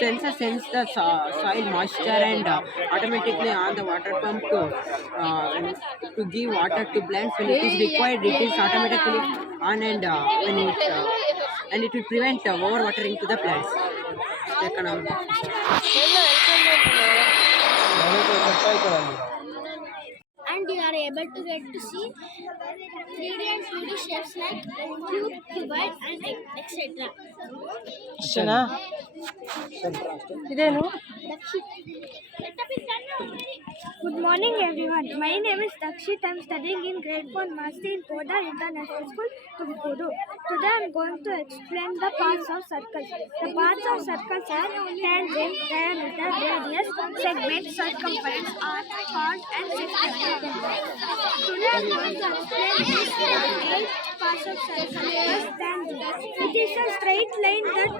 Sensor sense the soil moisture and automatically on the water pump to give water to plants when it is required. It is automatically on and and it will prevent overwatering to the plants. And you are able to get to see 3D and 2D shapes like cube, cuboid and etc. ಅಷ್ಟೇನಾ ಇದೇನು Good morning everyone. My name is Dakshit. I am studying in grade 4 Master in Poda International School, Tumkuru. Today I am going to explain the parts of circles. The parts of circles are tangent, diameter, radius, segment, circumference, arc, chord and circumference. Today I am going to explain these 8 parts of circle. First, tangent. It is a straight line that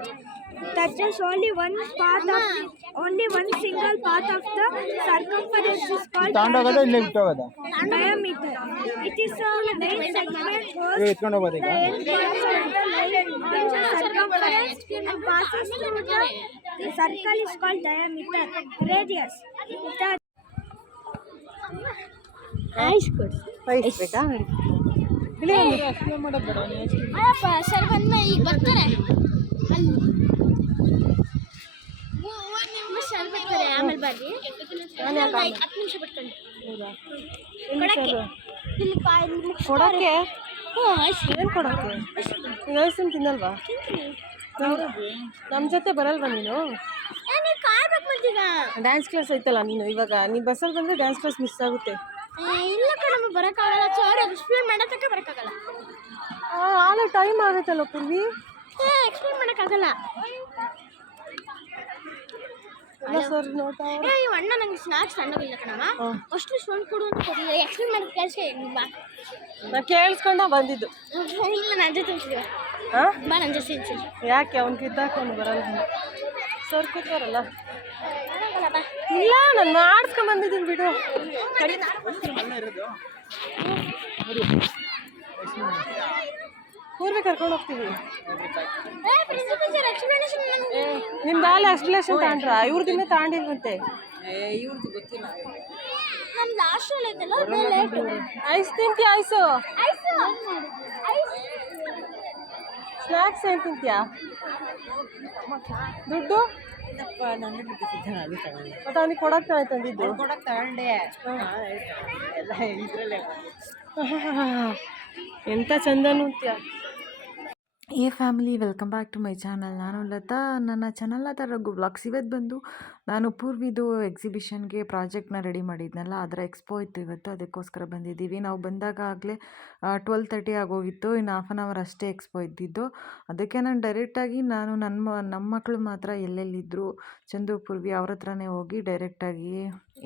touches only one single part of the circumference is called diameter. It is a line segment goes the end points of the line into circumference and passes through the circle is called diameter. Radius. Ice ಬೇಕಾ sir ಬಂದ ಈಗ ಬರ್ತಾರೆ sir ಬರ್ತಾರೆ ಆಮೇಲೆ ಬರ್ರಿ 10 ನಿಮಿಷ ಬಿಟ್ಕೊಂಡು ಕೊಡಕ್ಕೆ ಏನು ಕೊಡಕ್ಕೆ ಐಸ್ಕ್ರೀಮ್ ತಿನ್ನಲ್ವಾ ನಮ್ಮ ಜೊತೆ ಬರಲ್ವಾ ನೀನು ಡ್ಯಾನ್ಸ್ ಕ್ಲಾಸ್ ಐತಲ್ಲ ನೀನು ಇವಾಗ ನೀನು ಬಸ್ಸಲ್ಲಿ ಬಂದರೆ ಡ್ಯಾನ್ಸ್ ಕ್ಲಾಸ್ ಮಿಸ್ ಆಗುತ್ತೆ ಇಲ್ಲ ಕಣಮ್ಮ ಬರೋಕ್ಕಾಗಲ್ಲ ಸರ್ ಎಕ್ಸ್ಪ್ಲೇನ್ ಮಾಡೋದಕ್ಕೆ ಬರೋಕ್ಕಾಗಲ್ಲ ಆಲೇ ಟೈಮ್ ಆಗುತ್ತಲ್ಲ ಪೂರ್ವಿ ಎಕ್ಸ್ಪ್ಲೇನ್ ಮಾಡೋಕ್ಕಾಗಲ್ಲ ಅಲ್ಲ ಸರ್ ನೋಡ್ತಾ ಅಣ್ಣ ನಂಗೆ ಸ್ನಾಕ್ಸ್ ಸಣ್ಣಗಿಲ್ಲ ಕಣಮ್ಮ ಅಷ್ಟು ಸ್ಟೋನ್ ಕೊಡು ಅಂತ ಕೊಡಲಿಲ್ಲ ಎಕ್ಸ್ಪ್ಲೇನ್ ಮಾಡೋದು ಕೆಲಸ ಬಾ ನಾನು ಕೇಳಿಸ್ಕೊಂಡ ಬಂದಿದ್ದು ಇಲ್ಲ ನನ್ನ ಜೊತೆ ಬಾ ನನ್ನ ಜೊತೆ ಯಾಕೆ ಅವ್ನು ಕಿದ್ದಾಕೊಂಡು ಬರಲ್ಲ ಸರ್ ಕೂತಾರಲ್ಲ ಇಲ್ಲ ನಾನು ಮಾಡಿಸ್ಕೊಂಡ್ ಬಂದಿದ್ದೀನಿ ಬಿಡು ಪೂರ್ವಿ ಕರ್ಕೊಂಡು ಹೋಗ್ತೀವಿ ನಿಮ್ದು ಆಲ್ ಎಕ್ಸ್ಪ್ಲೇಷನ್ ತಗೊಂಡ್ರ ಇವ್ರದಿನ್ನ ತಗೊಂಡಿಲ್ವಂತೆ ಇವ್ರದ್ದು ಗೊತ್ತಿಲ್ಲ ಐಸ್ ತಿಂತೀಯ ಐಸು ಸ್ನ್ಯಾಕ್ಸ್ ಏನು ತಿಂತೀಯಾ ದುಡ್ಡು ಮತ್ತೆ ಅವನಿಗೆ ಕೊಡಕ್ಕೆ ತಾನೆ ತಂದಿದ್ದು ಕೊಡಕ್ಕೆ ತಗೊಂಡೆ ಎಲ್ಲ ಇದ್ರಲ್ಲೇ ಎಂಥ ಚಂದನು ಅಂತ್ಯ ಏ family welcome back to my channel. ನಾನು ಲತಾ. ನನ್ನ ಚಾನಲ್ ಲತಾ ರಘು ಬ್ಲಾಗ್ಸ್. ಇವತ್ತು ಬಂದು ನಾನು ಪೂರ್ವಿದು ಎಕ್ಸಿಬಿಷನ್ಗೆ ಪ್ರಾಜೆಕ್ಟ್ನ ರೆಡಿ ಮಾಡಿದ್ನಲ್ಲ, ಅದರ ಎಕ್ಸ್ಪೋ ಇತ್ತು ಇವತ್ತು, ಅದಕ್ಕೋಸ್ಕರ ಬಂದಿದ್ದೀವಿ. ನಾವು ಬಂದಾಗ ಆಗಲೇ 12:30 ಆಗೋಗಿತ್ತು. ಇನ್ನು ಹಾಫ್ ಆನ್ ಅವರ್ ಅಷ್ಟೇ ಎಕ್ಸ್ಪೋ ಇದ್ದಿದ್ದು. ಅದಕ್ಕೆ ನಾನು ಡೈರೆಕ್ಟಾಗಿ ನಮ್ಮ ಮಕ್ಕಳು ಮಾತ್ರ ಎಲ್ಲೆಲ್ಲಿದ್ದರು ಚಂದು ಪೂರ್ವಿ ಅವ್ರ ಹತ್ರನೇ ಹೋಗಿ ಡೈರೆಕ್ಟಾಗಿ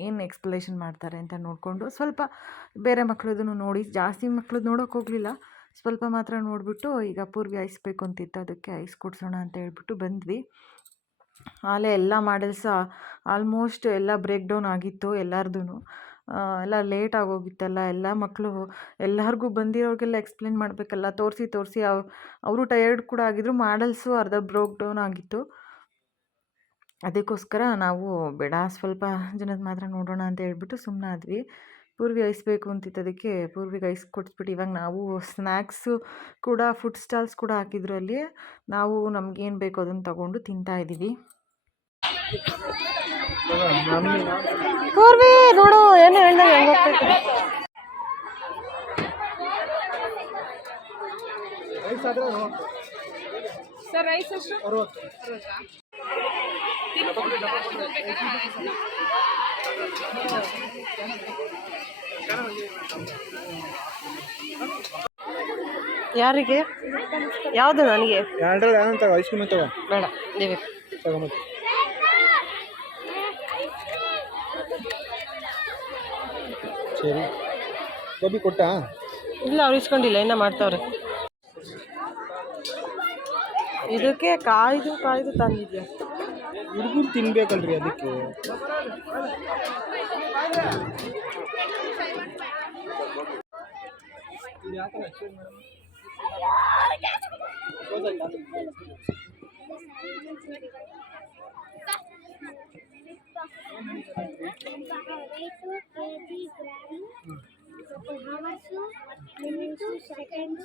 ಏನು ಎಕ್ಸ್ಪ್ಲೇಷನ್ ಮಾಡ್ತಾರೆ ಅಂತ ನೋಡಿಕೊಂಡು ಸ್ವಲ್ಪ ಬೇರೆ ಮಕ್ಕಳದನ್ನು ನೋಡಿ, ಜಾಸ್ತಿ ಮಕ್ಕಳದ್ದು ನೋಡೋಕೆ ಹೋಗಲಿಲ್ಲ, ಸ್ವಲ್ಪ ಮಾತ್ರ ನೋಡಿಬಿಟ್ಟು ಈಗ ಪೂರ್ವಿ ಐಸ್ ಬೇಕು ಅಂತಿತ್ತು, ಅದಕ್ಕೆ ಐಸ್ ಕೊಡ್ಸೋಣ ಅಂತ ಹೇಳ್ಬಿಟ್ಟು ಬಂದ್ವಿ. ಆಲೇ ಎಲ್ಲ ಮಾಡೆಲ್ಸ್ ಆಲ್ಮೋಸ್ಟ್ ಎಲ್ಲ ಬ್ರೇಕ್ ಡೌನ್ ಆಗಿತ್ತು ಎಲ್ಲರದೂ. ಎಲ್ಲ ಲೇಟ್ ಆಗೋಗಿತ್ತಲ್ಲ, ಎಲ್ಲ ಮಕ್ಕಳು ಎಲ್ಲರಿಗೂ ಬಂದಿರೋರಿಗೆಲ್ಲ ಎಕ್ಸ್ಪ್ಲೇನ್ ಮಾಡಬೇಕಲ್ಲ, ತೋರಿಸಿ ಅವರು ಟಯರ್ಡ್ ಕೂಡ ಆಗಿದ್ರು. ಮಾಡೆಲ್ಸು ಅರ್ಧ ಬ್ರೇಕ್ ಡೌನ್ ಆಗಿತ್ತು. ಅದಕ್ಕೋಸ್ಕರ ನಾವು ಬೇಡ ಸ್ವಲ್ಪ ಜನದ ಮಾತ್ರ ನೋಡೋಣ ಅಂತ ಹೇಳ್ಬಿಟ್ಟು ಸುಮ್ಮನಾದ್ವಿ. ಪೂರ್ವಿ ಐಸ್ ಬೇಕು ಅಂತಿತ್ತು, ಅದಕ್ಕೆ ಪೂರ್ವಿಗೆ ಐಸ್ ಕೊಡಿಸ್ಬಿಟ್ಟು ಇವಾಗ ನಾವು ಸ್ನ್ಯಾಕ್ಸು ಕೂಡ ಫುಡ್ ಸ್ಟಾಲ್ಸ್ ಕೂಡ ಹಾಕಿದ್ರು ಅಲ್ಲಿ. ನಾವು ನಮಗೇನು ಬೇಕು ಅದನ್ನು ತಗೊಂಡು ತಿಂತಾಯಿದ್ದೀವಿ. ಪೂರ್ವಿ ನೋಡು ಏನು ಹೇಳ್ದಾಗ ಹೆಂಗೆ ಹೋಗ್ತೈತೆ. ಸರ್ ಐಸ್ ಎಷ್ಟು? ಯಾರಿಗೆ? ಯಾವುದು? ನನಗೆ ಐಸ್ ಕ್ರೀಮ್ ತಗೋ. ಬೇಡ ನೀವೇ ತಗೊಂಬತ್ತಿ. ಸರಿ, ಗೋಬಿ ಕೊಟ್ಟಾ? ಇಲ್ಲ, ಅವ್ರು ಇಸ್ಕೊಂಡಿಲ್ಲ, ಇನ್ನೂ ಮಾಡ್ತಾವ್ರೆ. ಇದಕ್ಕೆ ಕಾಯ್ದು ತಂದಿದ್ಯಾ? ಹುಡುಗರು ತಿನ್ಬೇಕಲ್ರಿ, ಅದಕ್ಕೆ. minutes, seconds,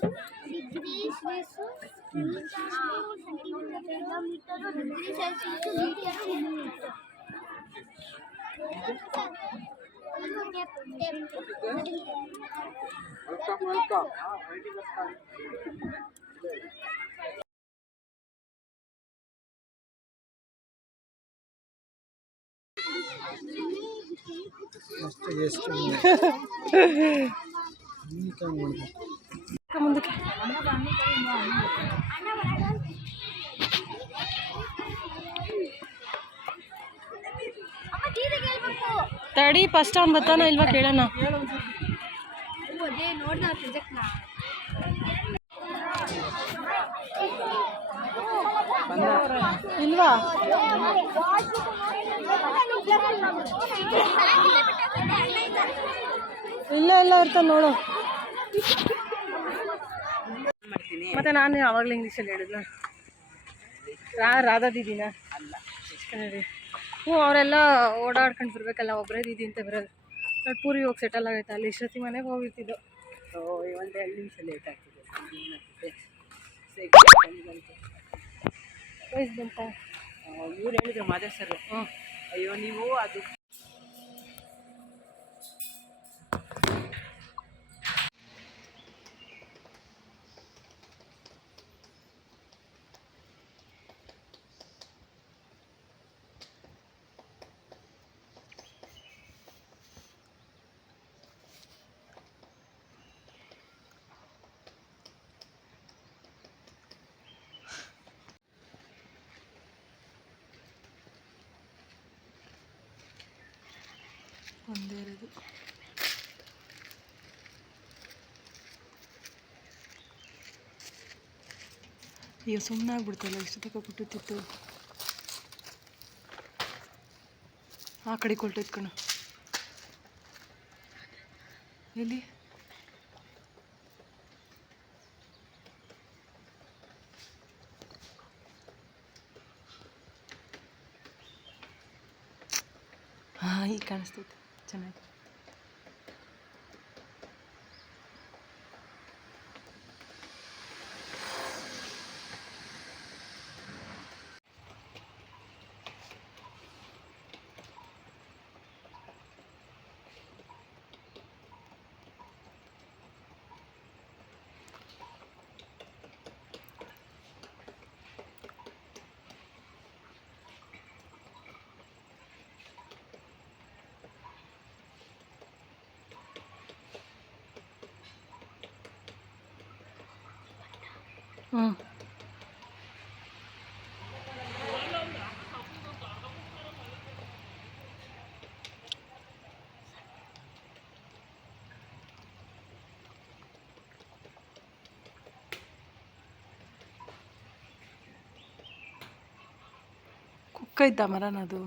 degrees, meters, kilometers, degrees Celsius, meters, millimeters. ಎಷ್ಟು ಎಷ್ಟು ಮುಂದಕ್ಕೆ ತಡಿ ಫಸ್ಟ್ ಅವ್ನು ಬರ್ತಾನ ಇಲ್ವಾ ಕೇಳೋಣ. ಇಲ್ವಾ ಇಲ್ಲ ಇರ್ತಾನೆ ನೋಡು. ಮತ್ತೆ ನಾನು ಯಾವಾಗಲೂ ಇಂಗ್ಲೀಷಲ್ಲಿ ಹೇಳಿದ್ನ ರಾಧಾ ದೀದಿನ ಕನ್ನಡಿ. ಹ್ಞೂ ಅವರೆಲ್ಲ ಓಡಾಡ್ಕೊಂಡು ಬರ್ಬೇಕಲ್ಲ, ಒಬ್ಬರೇ ದೀದಿ ಅಂತ ಬರೋದು. ನೋಡಿ ಪೂರಿ ಹೋಗಿ ಸೆಟಲ್ ಆಗೈತೆ ಅಲ್ಲಿ. ಶ್ರುತಿ ಮನೆಗೆ ಹೋಗಿರ್ತಿದ್ದು. ಒಂದು 2 ನಿಮಿಷ ಲೇಟ್ ಆಗ್ತದೆ. ವಯಸ್ಸು ಬಂತ ಇವ್ರು ಹೇಳಿದ್ರು ಮಾದೇವ್ ಸರ್, ಅಯ್ಯೋ ನೀವು ಅದು ಒಂದೇ ಇರೋದು. ಅಯ್ಯೋ ಸುಮ್ಮನೆ ಆಗ್ಬಿಡ್ತಲ್ಲ, ಇಷ್ಟು ತನಕ ಕೊಟ್ಟಿತ್ತು. ಆ ಕಡೆ ಕೊಲ್ಟೈತ್ ಕಣ. ಎಲ್ಲಿ ಹಾಂ ಈಗ ಕಾಣಿಸ್ತೈತೆ ಚೆನ್ನಾಗಿ. ಹ್ಞೂ ಕುಕ್ಕ ಇದ್ದ ಮರನದು.